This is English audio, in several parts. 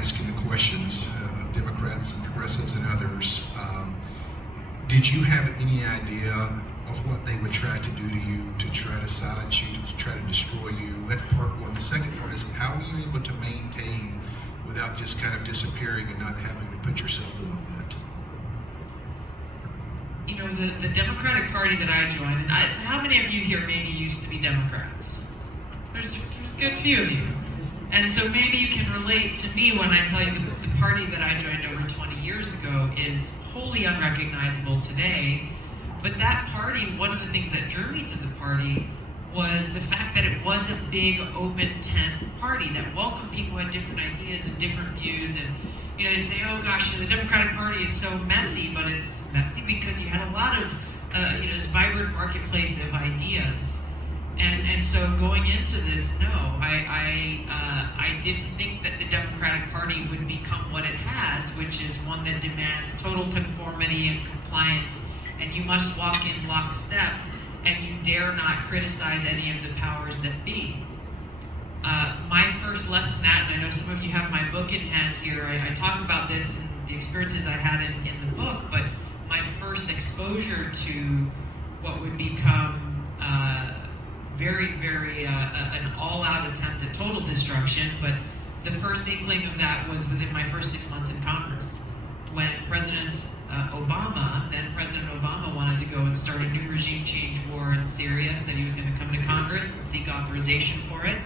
asking the questions of Democrats and progressives and others, did you have any idea of what they would try to do to you, to try to silence you, to try to destroy you? That's part one. The second part is, how were you able to maintain without just kind of disappearing and not having to put yourself a little bit? You know, the Democratic Party that I joined, and how many of you here maybe used to be Democrats? There's a good few of you. And so maybe you can relate to me when I tell you the party that I joined over 20 years ago is wholly unrecognizable today. But that party, one of the things that drew me to the party was the fact that it was a big, open tent party that welcomed people who had different ideas and different views. And you know, they say, oh gosh, the Democratic Party is so messy, but it's messy because you had a lot of, this vibrant marketplace of ideas. And so going into this, no, I didn't think that the Democratic Party would become what it has, which is one that demands total conformity and compliance, and you must walk in lockstep, and you dare not criticize any of the powers that be. My first lesson that, and I know some of you have my book in hand here, I talk about this and the experiences I had in the book, but my first exposure to what would become very an all-out attempt at total destruction, but the first inkling of that was within my first 6 months in Congress, when then President Obama wanted to go and start a new regime change war in Syria, said he was going to come to Congress and seek authorization for it.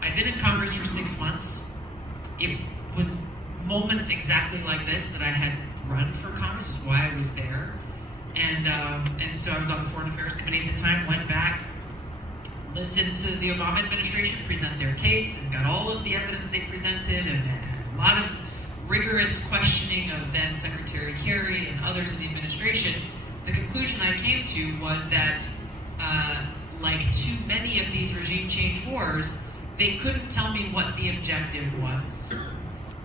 I'd been in Congress for 6 months. It was moments exactly like this that I had run for Congress, is why I was there. And so I was on the Foreign Affairs Committee at the time, went back, listened to the Obama administration present their case, and got all of the evidence they presented, and a lot of rigorous questioning of then Secretary Kerry and others in the administration. The conclusion I came to was that, like too many of these regime change wars, they couldn't tell me what the objective was.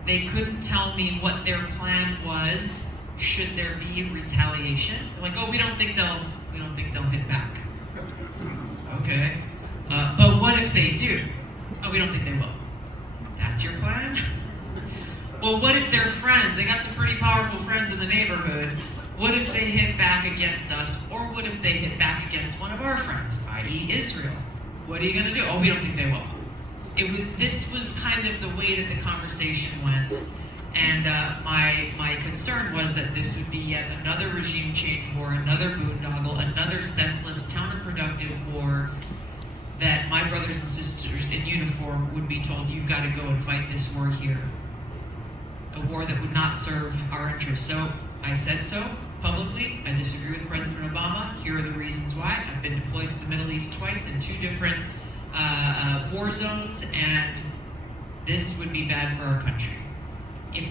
They couldn't tell me what their plan was should there be retaliation. They're like, oh, we don't think they'll hit back. Okay, but what if they do? Oh, we don't think they will. That's your plan? Well, what if they're friends? They got some pretty powerful friends in the neighborhood. What if they hit back against us? Or what if they hit back against one of our friends, i.e. Israel? What are you gonna do? Oh, we don't think they will. This was kind of the way that the conversation went. And my concern was that this would be yet another regime change war, another boondoggle, another senseless, counterproductive war that my brothers and sisters in uniform would be told, you've got to go and fight this war here. A war that would not serve our interests. So I said so publicly. I disagree with President Obama. Here are the reasons why. I've been deployed to the Middle East twice in 2 different war zones, and this would be bad for our country.